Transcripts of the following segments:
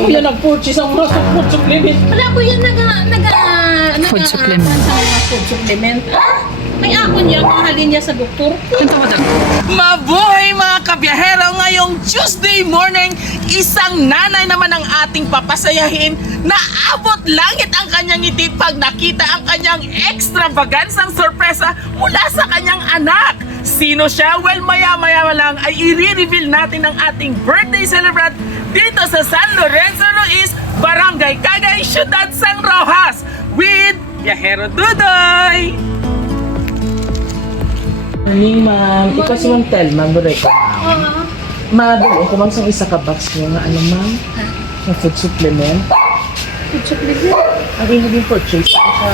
Ako yan nag-purchase ang mga food supplement. Wala ko yan Food supplement. Sa mga food supplement. May ako niya, mahalin niya sa doktor. Mabuhay mga kabiyahero! Ngayong Tuesday morning, isang nanay naman ang ating papasayahin na abot langit ang kanyang ngiti pag nakita ang kanyang extravagansang sorpresa mula sa kanyang anak. Sino siya? Well, maya-maya lang ay i-reveal natin ang ating birthday celebrant dito sa San Lorenzo Ruiz, Barangay Cagay, Ciudad San Rojas with Biyahero Dudoy! Morning, ma'am. Ikaw si Ma'am Telma, buray ko, ma'am. Oo. Madali ko, ma'am, isang ka-box niyo na ano, ma'am? Na food supplement. Food supplement? Ang naging purchase ako sa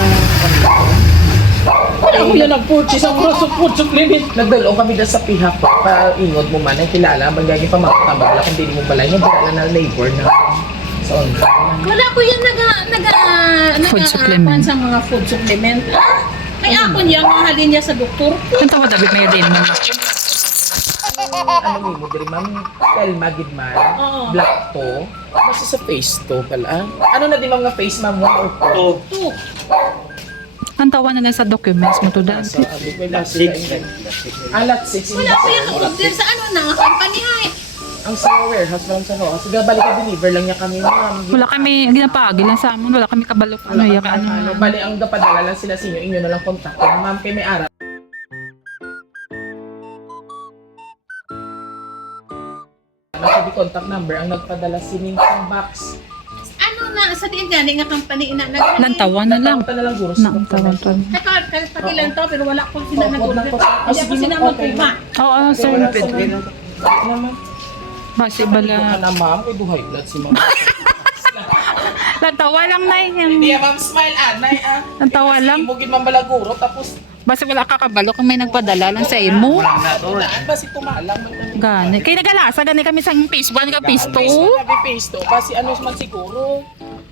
ako yan nag-purchase ang mga food supplement. Nagdalo kami na sa piha ko. Paingod mo man, ay kilala. Magiging pamakatambag lang kung hindi mo balay. Yung bala na labor na sa online. Wala ko yan Food supplement. sa mga food supplement. May ako niya, mahalin niya sa doktor. Ang tawa David may din man. Ano mo diri, ma'am? Telma Gidman. Oo. Black to. Basta sa face to pala. Ano na din mga face, ma'am? 1 or 2? Two. Ang tawa na lang sa documents mo to dad. Sa Alat 6. Alat 6. Wala ko yan order sa ano na, company ay. Ang sa warehouse lang sa Roa. Sige, balik ka deliver lang niya kami, ma'am. Wala kami ginapagil lang sa amon, wala kami kabalo ano ya ka ano. Bali, ang gapadala lang sila sa inyo na lang kontak. Ma'am, kay may araw. Sabi contact number, ang nagpadala si Ningkong Box. Ano na, sa diin gani nga company na Lang tawa na lang. Punta na lang guro Na ang tawa to. Kahit pagilan to, pero wala ko sila Oo, nag-order. oo, oo. Hindi ako Sige, sinama okay. kuma. Oo, sir. Naman. Basi Ito ka bala. na, ma'am. Kay duhay blood si ma'am. Lang tawa lang na Hindi, yan. ma'am. Smile, nay. Ang tawa lang. Imugin man balaguro, tapos Basi wala ka kabalo kung may nagpadala lang sa imo. daan ba si tumalang? Gani. Kay nagalasa gani kami sa phase 1 ka phase 2. Face to. Basi ano man siguro.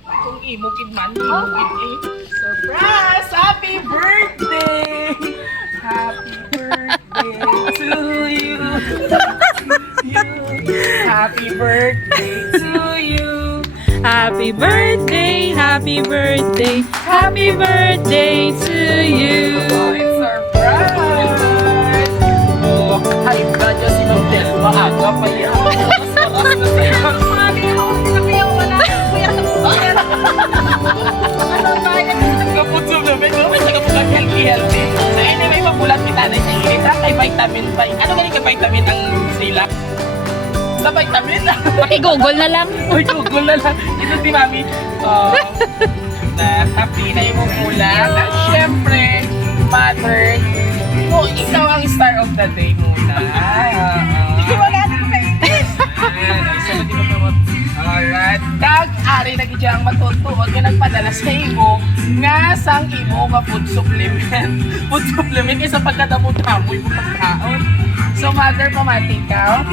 Kung imugin man, imugin eh. Surprise! Happy birthday! Happy birthday to you. Happy birthday to you. Happy birthday, happy birthday, happy birthday to you. It's surprise! Oh, ay, gadyo si Ma'am Tess. Maaga pa yan. Sarap na siya. Mami, ako sila kayo wala. Kuya sa buhay. Ano tayo? Kaputso na, may mga nagkapulat healthy. So anyway, mabulat kita na siya. Kita kay vitamin ba? Ano galing ka vitamin ang sila? Sa vitamin? Paki-google na lang. Uy, Google na lang. Ito si Mami. Na happy na yung bulat. At syempre, mother, mo, ikaw ang star of the day muna. Wala na ko Alright. Kag-ari na gidya ang matutuod nga nagpadala sa imo nga sang imo nga food supplement. Food supplement isa pagkadamo-damoy mo pagkaon. So mother, pamati ka.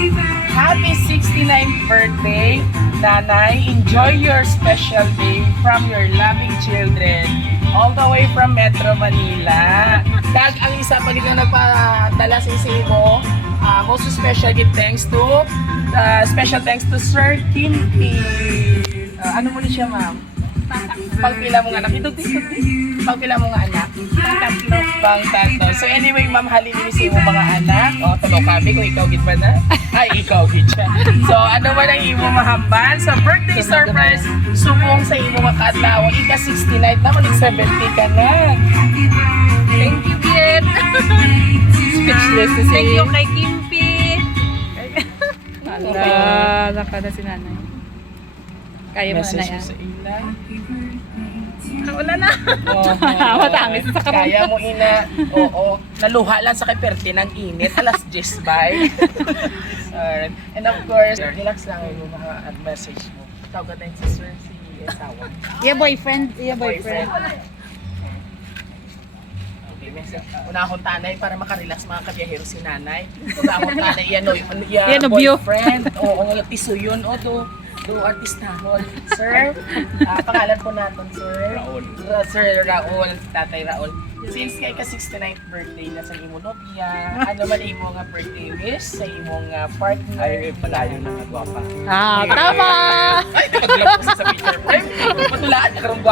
Happy 69th birthday, Nanay. Enjoy your special day from your loving children all the way from Metro Manila. Kag ang isa pa nga nagpadala sa imo, most special thanks to Sir Kimpi. Ano mo ni siya, ma'am? Pagpila mo nga anak. Ito. Pagpila mo nga anak. Pang tatlo. So anyway, ma'am, halili sa imo mga anak. O, tulo kami kung ikaw gid ba na? Ay, ikaw gid siya. So ano man ang imo mahamban sa birthday surprise, subong sa imo mga kaadlaw. Ika 69 na, malig 70 ka na. Thank you, Biet. Speechless to Thank you kay Kimpi. Ala, naka na si nanay. Kaya mo na Message yan. mo sa ila. Wala na. Matamis sa kapatid. Kaya mo ina. Oo. Naluha lang sa kay Perte ng init. Alas 10 by. Alright. And of course, relax lang yung mga message mo. Tawag na si Sir, si asawa. Yeah, boyfriend. Yeah, boyfriend. Okay, message. Una akong tanay para makarelax mga kabiyahero si nanay. Una akong tanay, yan o, boyfriend. Oo, nga tisuyon. O, do artistahol. Sir, pangalan po natin, Sir. Raul. Sir Raul, Tatay Raul. Since kay ka 69th birthday na sa imo nobya, ano man imo nga birthday wish sa imong partner? Ay, palayo na nagwapa. Ah, tama! Ay, maglapo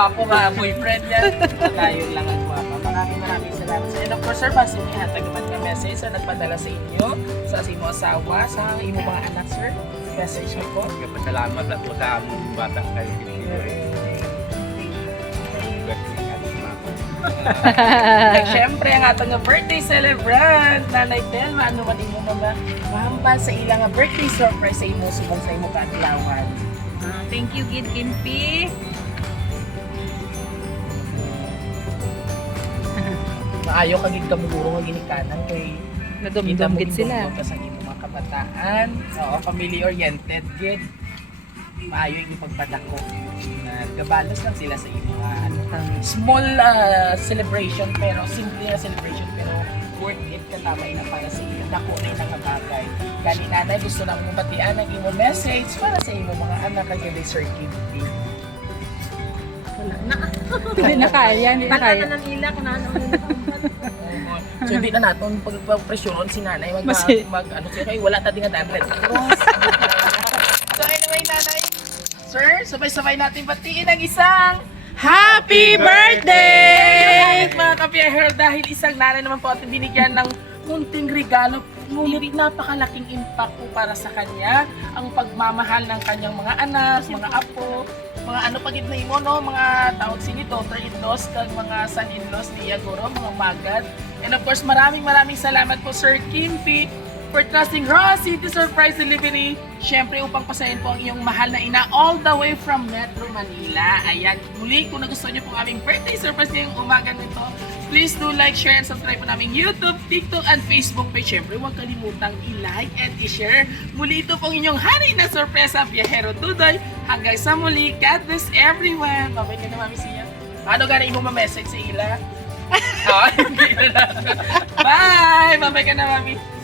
gwapo nga boyfriend yan. Tayo lang ang gwapo. Maraming salamat sa inyo. And of course, sir, basi may hatag naman nga message sa nagpadala sa inyo, sa imo asawa, sa imo mga anak, sir. Message niyo po. Salamat ako sa among batang kayo. At syempre, ang atong nga birthday celebrant, Nanay Telma, ano man imo mga mahambal sa ilang nga birthday surprise sa imo, subong sa imo kaadlawan. Thank you, Gid Kimpi. Maayo kagig kamuguro nga ginikanan kay Nadumdum gid sila. Kita sa imo mga kabataan. Oo, family oriented gid. Maayo yung ipagpadako. Gabalos lang sila sa imo nga ano, small celebration pero simple na celebration pero worth it katamay na para sa iyo. Dako na yung mga bagay. Gani nanay gusto lang mo batian ang imo message para sa imo mga anak kay Sir Kimpi. Wala na. Hindi na kaya, hindi na kaya. Pala na nila, kanano nila. So hindi na natin pagpresyonon si nanay mag Kasi- ano siya kay wala ta nga dapat. So anyway nanay, sir, sabay-sabay natin batiin ang isang Happy Birthday! Mga kapiyahero, dahil isang nanay naman po ating binigyan ng munting regalo, ngunit napakalaking impact po para sa kanya ang pagmamahal ng kanyang mga anak, mga apo, mga ano pagit na imo no, mga tawag sini daughter-in-laws, kag mga son-in-laws niya guro, mga magad. And of course, maraming salamat po Sir Kimpi for trusting Raw City Surprise Delivery. Siyempre upang pasayin po ang iyong mahal na ina all the way from Metro Manila. Ayan, muli kung nagustuhan niyo po aming birthday surprise ngayong umaga nito, please do like, share, and subscribe po naming YouTube, TikTok, and Facebook page. Siyempre, huwag kalimutang i-like and i-share. Muli ito pong inyong hari na sorpresa, Biyahero Tudoy. Hanggang sa muli, God bless everyone. Babay ka na, Mami Sia. Ano gana imo ma-message sa ila? Bye! Babay ka na, Mami.